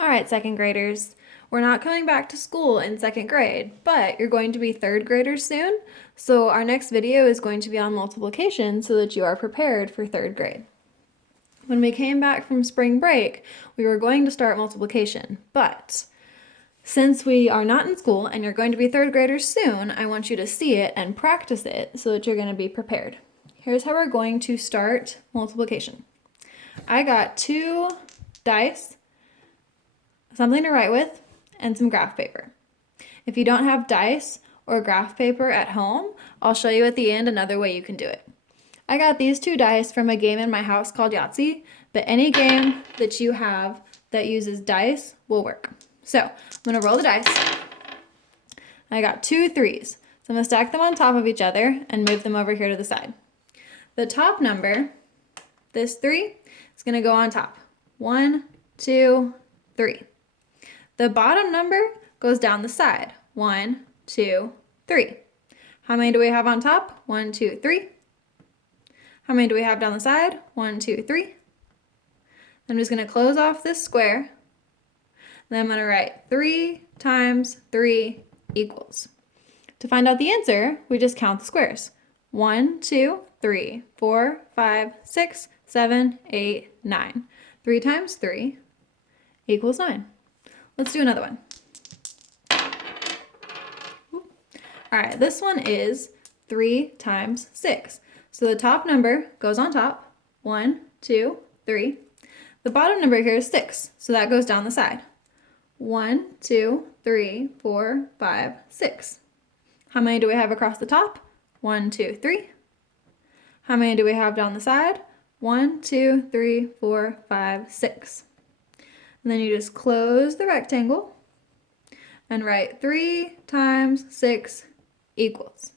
All right, second graders, we're not coming back to school in second grade, but you're going to be third graders soon. So our next video is going to be on multiplication so that you are prepared for third grade. When we came back from spring break, we were going to start multiplication, but since we are not in school and you're going to be third graders soon, I want you to see it and practice it so that you're going to be prepared. Here's how we're going to start multiplication. I got 2 dice, something to write with, and some graph paper. If you don't have dice or graph paper at home, I'll show you at the end another way you can do it. I got these 2 dice from a game in my house called Yahtzee, but any game that you have that uses dice will work. So I'm gonna roll the dice. I got 2 3s. So I'm gonna stack them on top of each other and move them over here to the side. The top number, this 3, is gonna go on top. 1, 2, 3. The bottom number goes down the side. 1, 2, 3. How many do we have on top? 1, 2, 3. How many do we have down the side? 1, 2, 3. I'm just going to close off this square. Then I'm going to write 3 times 3 equals. To find out the answer, we just count the squares. 1, 2, 3, 4, 5, 6, 7, 8, 9. 3 times 3 equals 9. Let's do another one. All right, this one is 3 times 6. So the top number goes on top, 1, 2, 3. The bottom number here is 6, so that goes down the side. 1, 2, 3, 4, 5, 6. How many do we have across the top? 1, 2, 3. How many do we have down the side? 1, 2, 3, 4, 5, 6. And then you just close the rectangle and write 3 times 6 equals.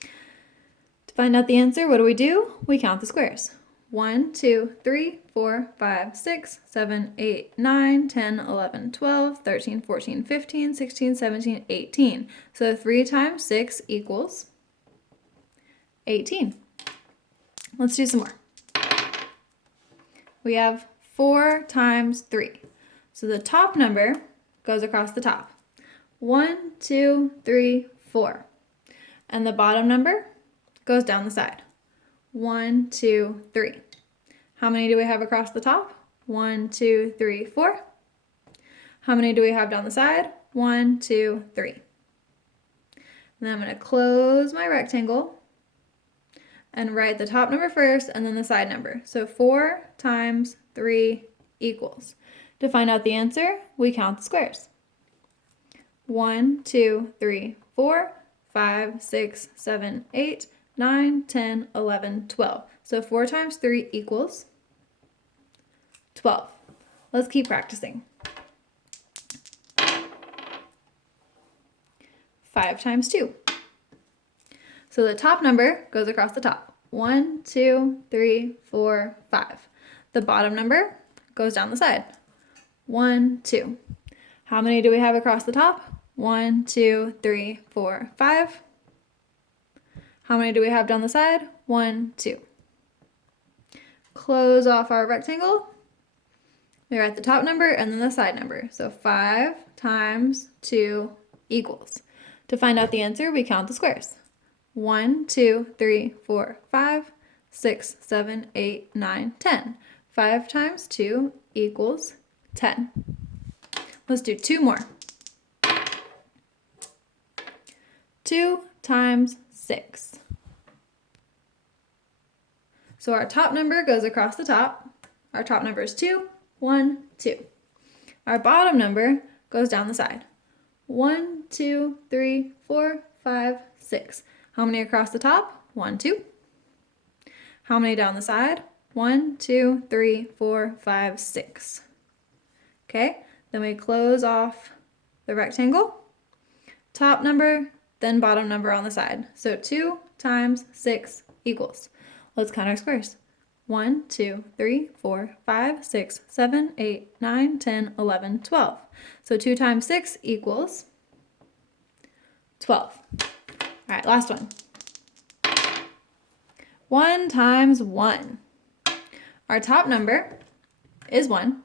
To find out the answer, what do? We count the squares. 1, 2, 3, 4, 5, 6, 7, 8, 9, 10, 11, 12, 13, 14, 15, 16, 17, 18. So 3 times 6 equals 18. Let's do some more. We have 4 times 3. So the top number goes across the top. 1, 2, 3, 4. And the bottom number goes down the side. 1, 2, 3. How many do we have across the top? 1, 2, 3, 4. How many do we have down the side? 1, 2, 3. And then I'm going to close my rectangle and write the top number first and then the side number. So 4 times 3 equals. To find out the answer, we count the squares. 1, 2, 3, 4, 5, 6, 7, 8, 9, 10, 11, 12. So 4 times 3 equals 12. Let's keep practicing. 5 times 2. So the top number goes across the top. 1, 2, 3, 4, 5. The bottom number goes down the side. 1, 2. How many do we have across the top? 1, 2, 3, 4, 5. How many do we have down the side? 1, 2. Close off our rectangle. We write the top number and then the side number. So 5 times 2 equals. To find out the answer, we count the squares. 1, 2, 3, 4, 5, 6, 7, 8, 9, 10. 5 times 2 equals 10. Let's do 2 more. 2 times 6. So our top number goes across the top. Our top number is 2, 1, 2. Our bottom number goes down the side. 1, 2, 3, 4, 5, 6. How many across the top? 1, 2. How many down the side? 1, 2, 3, 4, 5, 6. Okay, then we close off the rectangle. Top number, then bottom number on the side. So 2 times 6 equals. Let's count our squares. 1, 2, 3, 4, 5, 6, 7, 8, 9, 10, 11, 12. So 2 times 6 equals 12. All right, last one. 1 times 1. Our top number is 1.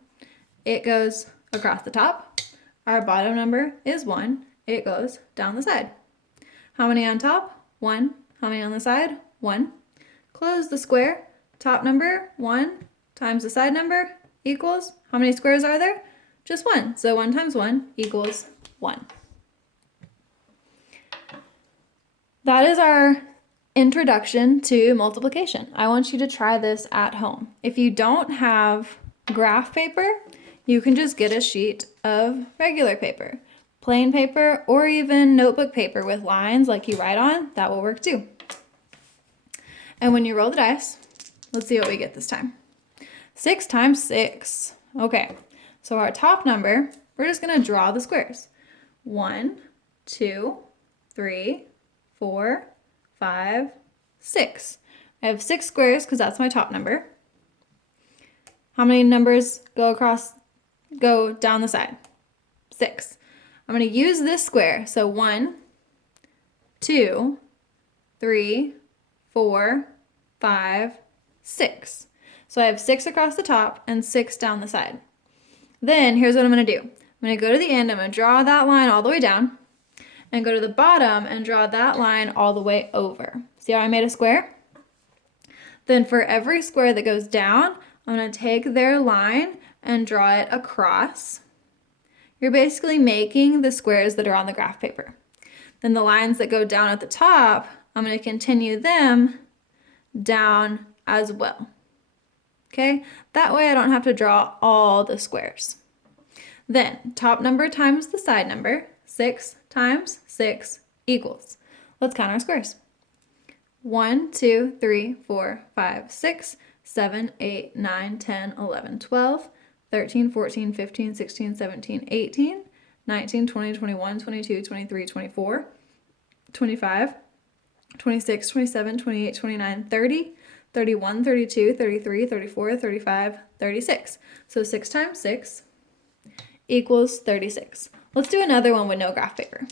It goes across the top. Our bottom number is 1. It goes down the side. How many on top? 1. How many on the side? 1. Close the square. Top number, 1, times the side number equals, how many squares are there? Just 1. So 1 times 1 equals 1. That is our introduction to multiplication. I want you to try this at home. If you don't have graph paper, you can just get a sheet of regular paper, plain paper, or even notebook paper with lines like you write on. That will work too. And when you roll the dice, let's see what we get this time. 6 times 6. Okay, so our top number, we're just going to draw the squares. 1, 2, 3, 4, 5, 6. I have 6 squares because that's my top number. How many numbers go down the side? 6. I'm going to use this square. So 1, 2, 3, 4, 5, 6. So I have 6 across the top and 6 down the side. Then here's what I'm going to do. I'm going to go to the end. I'm going to draw that line all the way down and go to the bottom and draw that line all the way over. See how I made a square? Then for every square that goes down, I'm going to take their line and draw it across. You're basically making the squares that are on the graph paper. Then the lines that go down at the top, I'm going to continue them down as well. Okay, that way I don't have to draw all the squares. Then top number times the side number, 6 times 6 equals. Let's count our squares. 1, 2, 3, 4, 5, 6, 7, 8, 9, 10, 11, 12, 13, 14, 15, 16, 17, 18, 19, 20, 21, 22, 23, 24, 25, 26, 27, 28, 29, 30, 31, 32, 33, 34, 35, 36. So 6 times 6 equals 36. Let's do another one with no graph paper.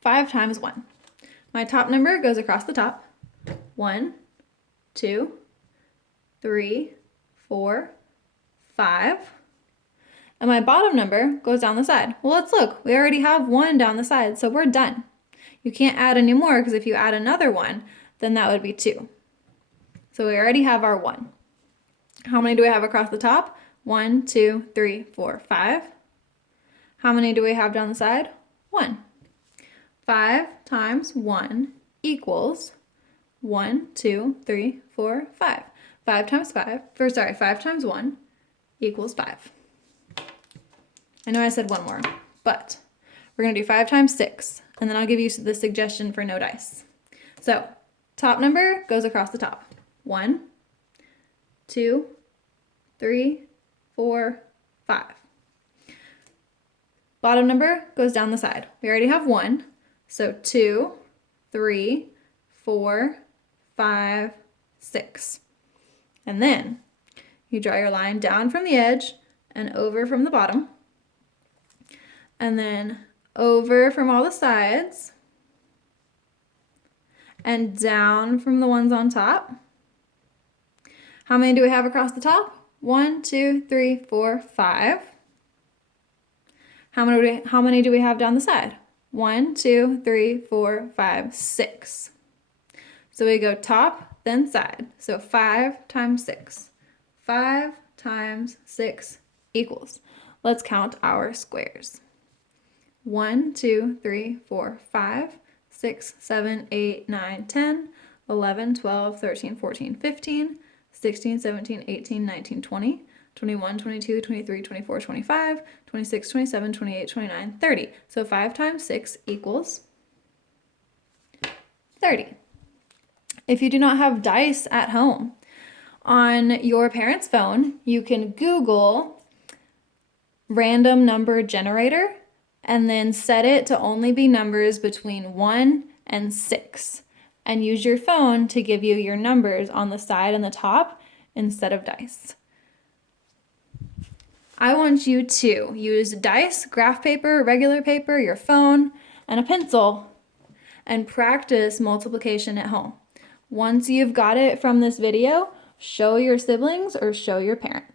5 times 1. My top number goes across the top. 1, 2, 3, 4, 5. And my bottom number goes down the side. Well, let's look. We already have 1 down the side, so we're done. You can't add any more because if you add another 1, then that would be 2. So we already have our 1. How many do we have across the top? 1, 2, 3, 4, 5. How many do we have down the side? 1. 5 times 1 equals 1, 2, 3, 4, 5. 5 times 1 equals 5. I know I said one more, but we're going to do 5 times 6, and then I'll give you the suggestion for no dice. So top number goes across the top. 1, 2, 3, 4, 5. Bottom number goes down the side. We already have 1, so 2, 3, 4, 5, 6. And then you draw your line down from the edge and over from the bottom, and then over from all the sides and down from the ones on top. How many do we have across the top? 1, 2, 3, 4, 5. How many do we have down the side? 1, 2, 3, 4, 5, 6. So we go top, then side. So 5 times 6. 5 times 6 equals. Let's count our squares. 1, 2, 3, 4, 5, 6, 7, 8, 9, 10, 11, 12, 13, 14, 15, 16, 17, 18, 19, 20, 21, 22, 23, 24, 25, 26, 27, 28, 29, 30. So 5 times 6 equals 30. If you do not have dice at home, on your parent's phone, you can Google random number generator and then set it to only be numbers between 1 and 6. And use your phone to give you your numbers on the side and the top instead of dice. I want you to use dice, graph paper, regular paper, your phone, and a pencil and practice multiplication at home. Once you've got it from this video, show your siblings or show your parents.